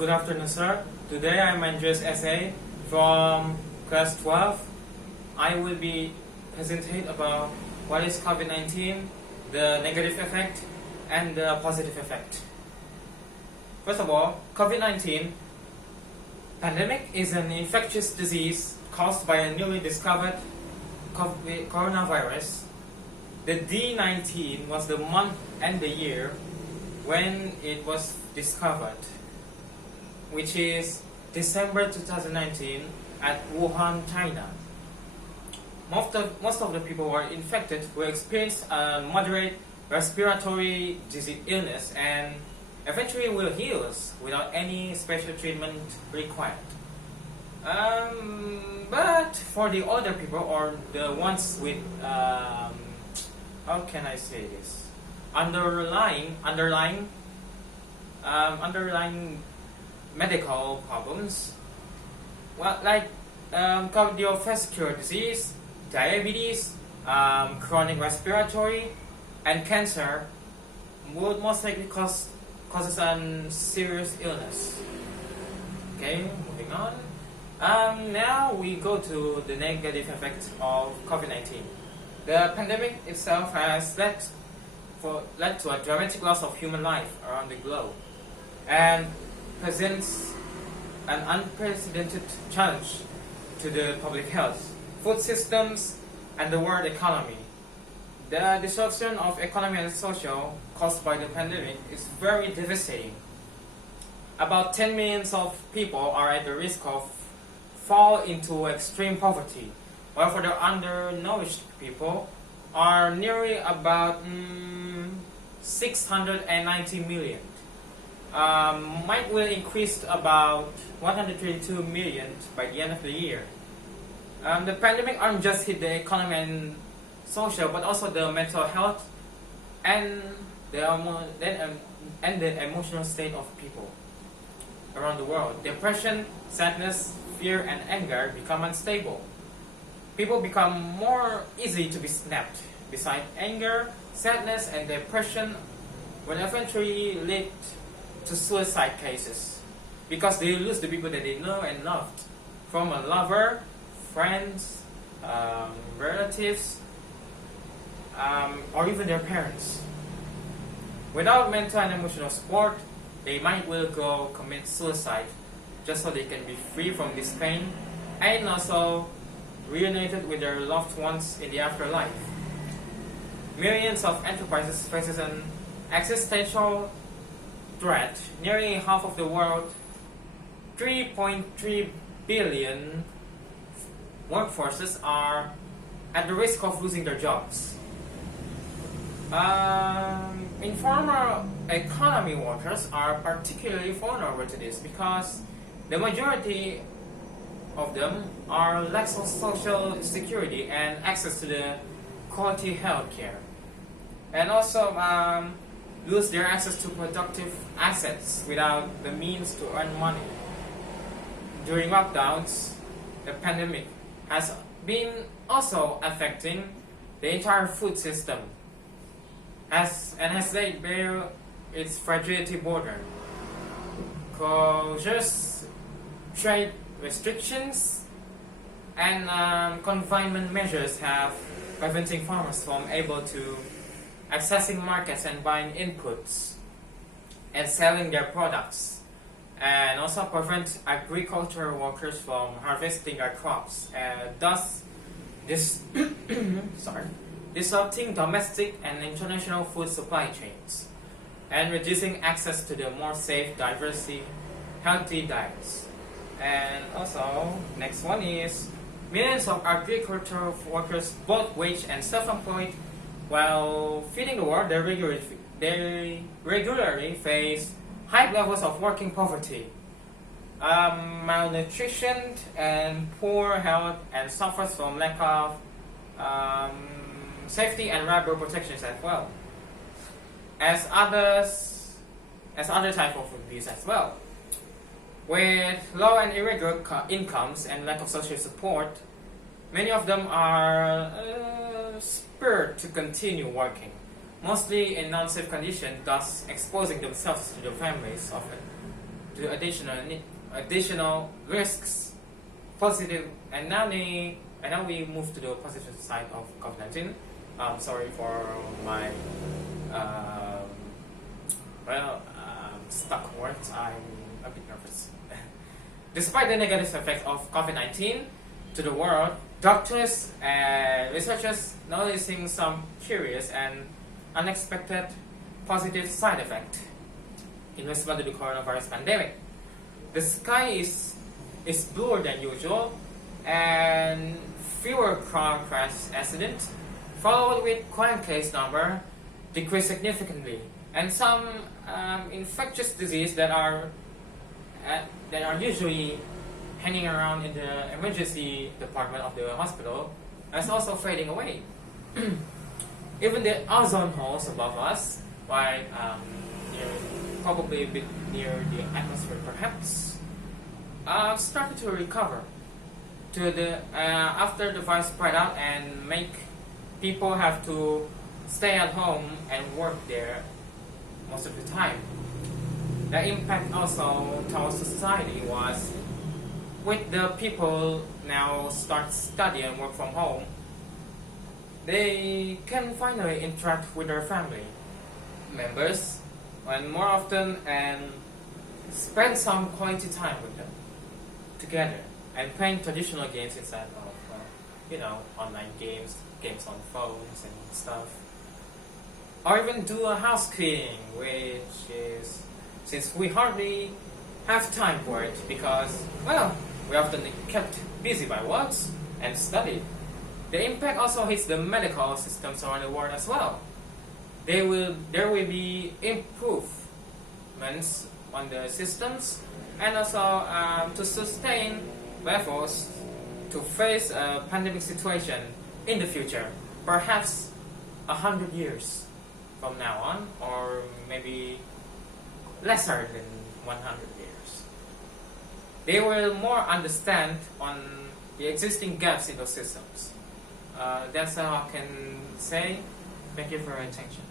Good afternoon, sir. Today I'm Andres SA from class 12. I will be presenting about what is COVID-19, the negative effect, and the positive effect. First of all, COVID-19 pandemic is an infectious disease caused by a newly discovered coronavirus. The D19 was the month and the year when it was discovered, which is December 2019 at Wuhan, China. Most of the people who are infected will experience a moderate respiratory disease illness and eventually will heal without any special treatment required. But for the older people or the ones with how can I say this? Underlying medical problems, like cardiovascular disease, diabetes, chronic respiratory, and cancer would most likely causes a serious illness. Okay, moving on. Now we go to the negative effects of COVID-19. The pandemic itself has led to a dramatic loss of human life around the globe and presents an unprecedented challenge to the public health, food systems, and the world economy. The disruption of economy and social caused by the pandemic is very devastating. About 10 million of people are at the risk of fall into extreme poverty, while for the undernourished people are nearly about 690 million. Might will increase to about 122 million by the end of the year. The pandemic aren't just hit the economy and social, but also the mental health and the emotional state of people around the world. Depression, sadness, fear, and anger become unstable. People become more easy to be snapped. Besides anger, sadness, and depression will eventually lead to suicide cases because they lose the people that they know and loved, from a lover, friends, relatives, or even their parents. Without mental and emotional support, they might well go commit suicide just so they can be free from this pain and also reunited with their loved ones in the afterlife. Millions of enterprises faces an existential threat. Nearly half of the world, 3.3 billion workforces are at the risk of losing their jobs. Informal economy workers are particularly vulnerable to this because the majority of them are lacks of social security and access to the quality health care, and also lose their access to productive assets without the means to earn money. During lockdowns, the pandemic has been also affecting the entire food system has laid bare its fragility border. Closures, trade restrictions, and confinement measures have preventing farmers from able to accessing markets and buying inputs and selling their products, and also prevent agricultural workers from harvesting their crops, thus disrupting domestic and international food supply chains and reducing access to the more safe, diverse, healthy diets. And also, next one is millions of agricultural workers, both wage and self-employed, while feeding the world, they regularly face high levels of working poverty, malnutrition, and poor health, and suffers from lack of safety and labor protections as well, as other type of abuse as well. With low and irregular incomes and lack of social support, many of them are spurred to continue working, mostly in non-safe conditions, thus exposing themselves to the families of to additional risks, positive, and now we move to the positive side of COVID-19. Sorry for my stuck words. I'm a bit nervous. Despite the negative effects of COVID-19 to the world, doctors and researchers noticing some curious and unexpected positive side effect in response to the coronavirus pandemic. The sky is bluer than usual, and fewer car crash accidents, followed with current case number decreased significantly, and some infectious disease that are usually hanging around in the emergency department of the hospital is also fading away. Even the ozone holes above us, like probably a bit near the atmosphere perhaps, started to recover to the after the virus spread out and make people have to stay at home and work there most of the time. The impact also to our society was, with the people now start study and work from home, they can finally interact with their family members and more often and spend some quality time with them together and playing traditional games instead of online games on phones and stuff, or even do a house cleaning, which is, since we hardly have time for it because, we often kept busy by works and study. The impact also hits the medical systems around the world as well. There will be improvements on the systems and also to sustain efforts to face a pandemic situation in the future, perhaps 100 years from now on, or maybe lesser than 100 years. They will more understand on the existing gaps in those systems. That's all I can say. Thank you for your attention.